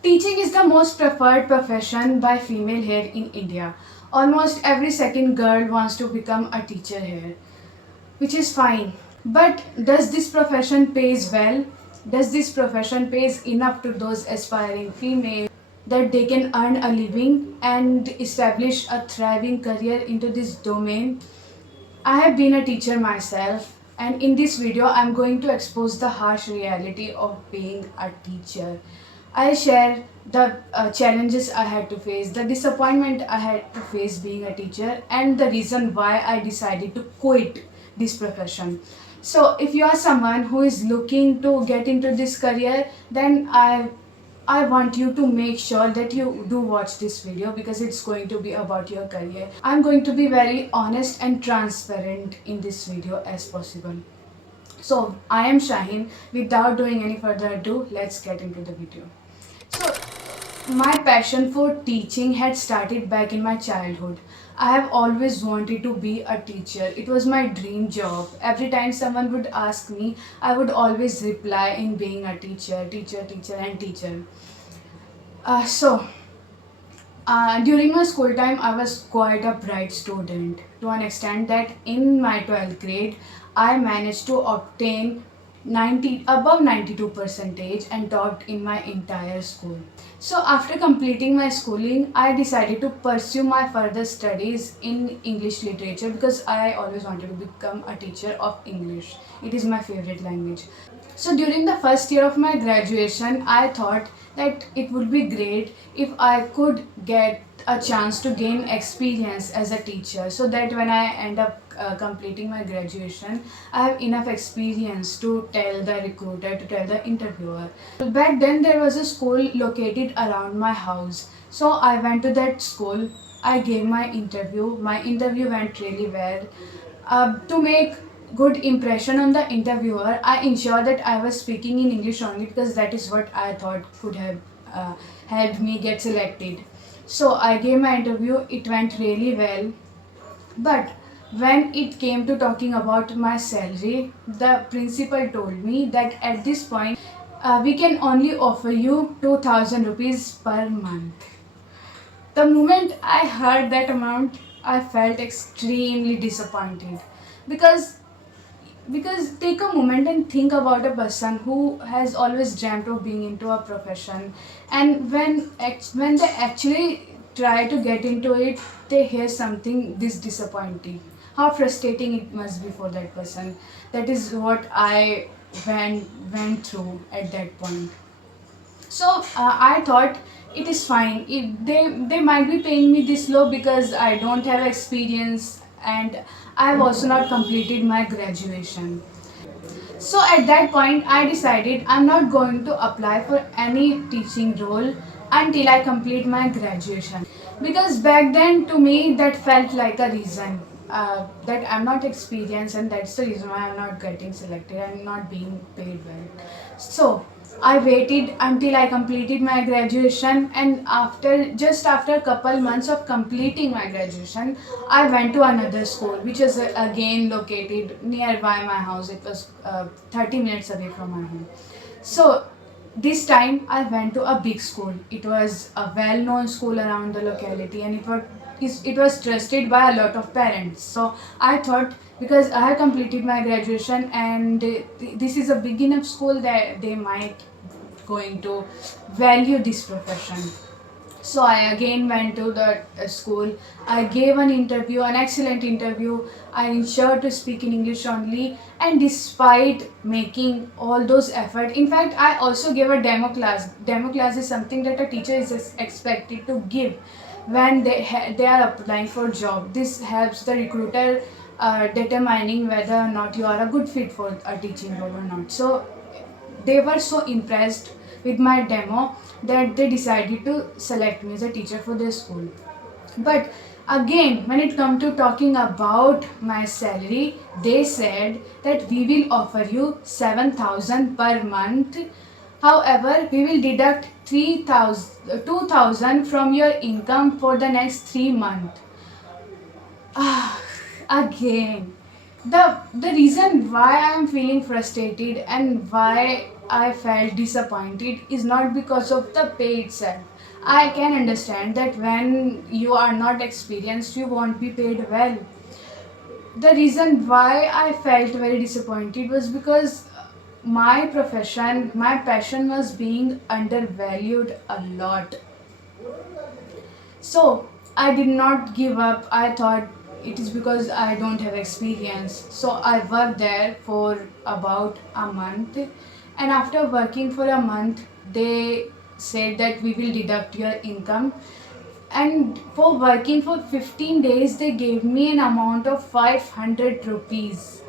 Teaching is the most preferred profession by female here in India. Almost every second girl wants to become a teacher here, which is fine. But does this profession pays well? Does this profession pays enough to those aspiring females that they can earn a living and establish a thriving career into this domain? I have been a teacher myself, and in this video, I'm going to expose the harsh reality of being a teacher. I'll share the challenges I had to face, the disappointment I had to face being a teacher, and the reason why I decided to quit this profession. So, if you are someone who is looking to get into this career, then I want you to make sure that you do watch this video because it's going to be about your career. I'm going to be very honest and transparent in this video as possible. So, I am Shaheen. Without doing any further ado, let's get into the video. So, my passion for teaching had started back in my childhood. I have always wanted to be a teacher. It was my dream job. Every time someone would ask me, I would always reply in being a teacher, teacher, teacher, and teacher. During my school time, I was quite a bright student to an extent that in my 12th grade, I managed to obtain 90 above 92 percentage and topped in my entire school. So after completing my schooling, I decided to pursue my further studies in English literature because I always wanted to become a teacher of English. It is my favorite language. So during the first year of my graduation, I thought that it would be great if I could get a chance to gain experience as a teacher so that when I end up completing my graduation, I have enough experience to tell the recruiter, to tell the interviewer. Back then, there was a school located around my house. So I went to that school. I gave my interview. My interview went really well. To make good impression on the interviewer, I ensured that I was speaking in English only because that is what I thought could have helped me get selected. So I gave my interview, it went really well. But when it came to talking about my salary, the principal told me that at this point, we can only offer you 2000 rupees per month. The moment I heard that amount, I felt extremely disappointed because take a moment and think about a person who has always dreamt of being into a profession, and when they actually try to get into it, they hear something this disappointing. How frustrating it must be for that person. That is what I went through at that point. So I thought it is fine. If they might be paying me this low because I don't have experience and I have also not completed my graduation. So at that point, I decided I'm not going to apply for any teaching role until I complete my graduation. Because back then, to me, that felt like a reason that I'm not experienced, and that's the reason why I'm not getting selected. I'm not being paid well. So I waited until I completed my graduation, and after a couple months of completing my graduation, I went to another school, which is again located nearby my house. It was 30 minutes away from my home. So this time I went to a big school. It was a well-known school around the locality, and it was trusted by a lot of parents. So I thought, because I have completed my graduation and this is a big enough school that they might going to value this profession. So I again went to the school. I gave an interview, an excellent interview. I ensured to speak in English only, and despite making all those effort, in fact, I also gave a demo class. Demo class is something that a teacher is expected to give when they are applying for job. This helps the recruiter determining whether or not you are a good fit for a teaching role or not. So they were so impressed with my demo that they decided to select me as a teacher for their school. But again, when it come to talking about my salary, they said that we will offer you 7,000 per month. However, we will deduct 2,000 from your income for the next 3 months. Ah, again, The reason why I am feeling frustrated and why I felt disappointed is not because of the pay itself. I can understand that when you are not experienced you won't be paid well. The reason why I felt very disappointed was because my profession, my passion was being undervalued a lot. So I did not give up. I thought it is because I don't have experience. So I worked there for about a month, and after working for a month, they said that we will deduct your income. And for working for 15 days, they gave me an amount of 500 rupees.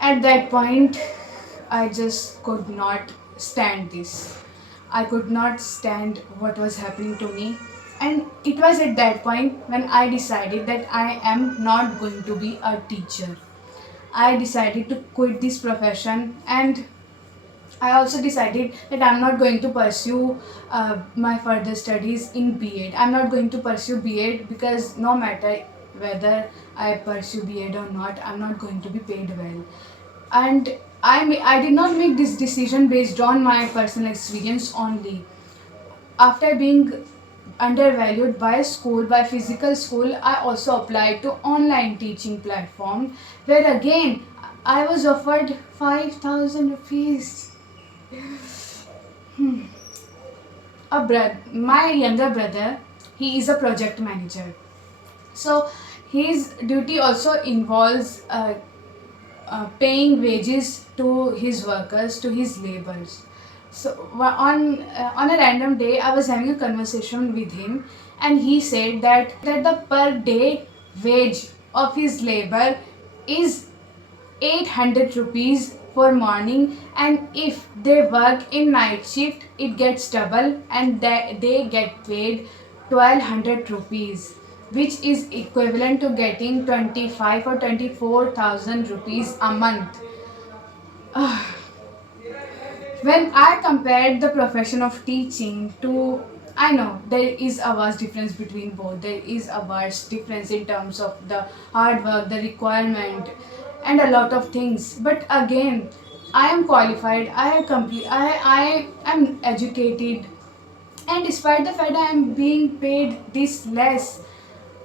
At that point, I just could not stand this. I could not stand what was happening to me. And it was at that point when I decided that I am not going to be a teacher. I decided to quit this profession, and I also decided that I'm not going to pursue my further studies in B.Ed. I'm not going to pursue B.Ed because no matter whether I pursue B.Ed or not, I'm not going to be paid well. And I did not make this decision based on my personal experience only. After being undervalued by school, by physical school, I also applied to online teaching platform where again I was offered 5,000 rupees. My younger brother, he is a project manager. So his duty also involves paying wages to his workers, to his laborers. So on a random day, I was having a conversation with him, and he said that the per day wage of his labor is 800 rupees for morning, and if they work in night shift it gets double, and they get paid 1200 rupees, which is equivalent to getting 25 or 24,000 rupees a month. When I compared the profession of teaching to, I know there is a vast difference between both. There is a vast difference in terms of the hard work, the requirement, and a lot of things. But again, I am qualified. I am educated, and despite the fact I am being paid this less,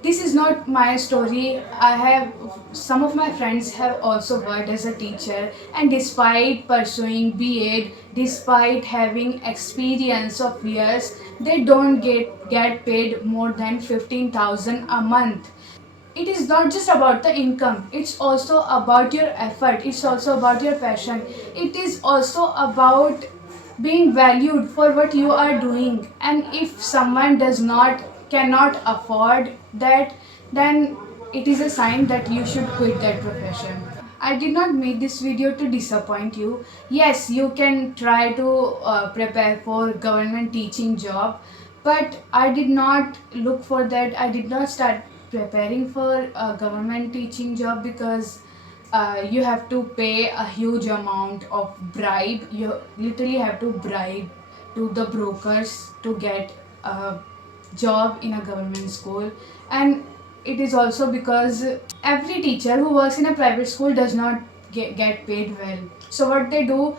this is not my story. I have some of my friends have also worked as a teacher, and despite pursuing B.Ed, despite having experience of years, they don't get paid more than 15,000 a month. It is not just about the income, it's also about your effort, it's also about your passion, it is also about being valued for what you are doing. And if someone cannot afford that, then it is a sign that you should quit that profession. I did not make this video to disappoint you. Yes, you can try to prepare for government teaching job, but I did not look for that. I did not start preparing for a government teaching job because you have to pay a huge amount of bribe. You literally have to bribe to the brokers to get a job in a government school. And it is also because every teacher who works in a private school does not get paid well. So what they do,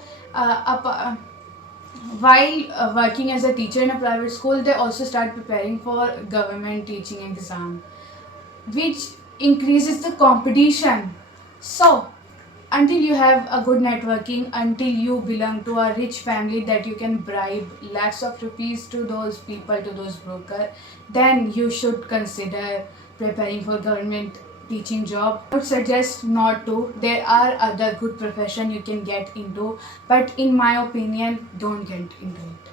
while working as a teacher in a private school, they also start preparing for government teaching exam, which increases the competition. So until you have a good networking, until you belong to a rich family that you can bribe lakhs of rupees to those people, to those brokers, then you should consider preparing for government teaching job. I would suggest not to. There are other good profession you can get into, but in my opinion, don't get into it.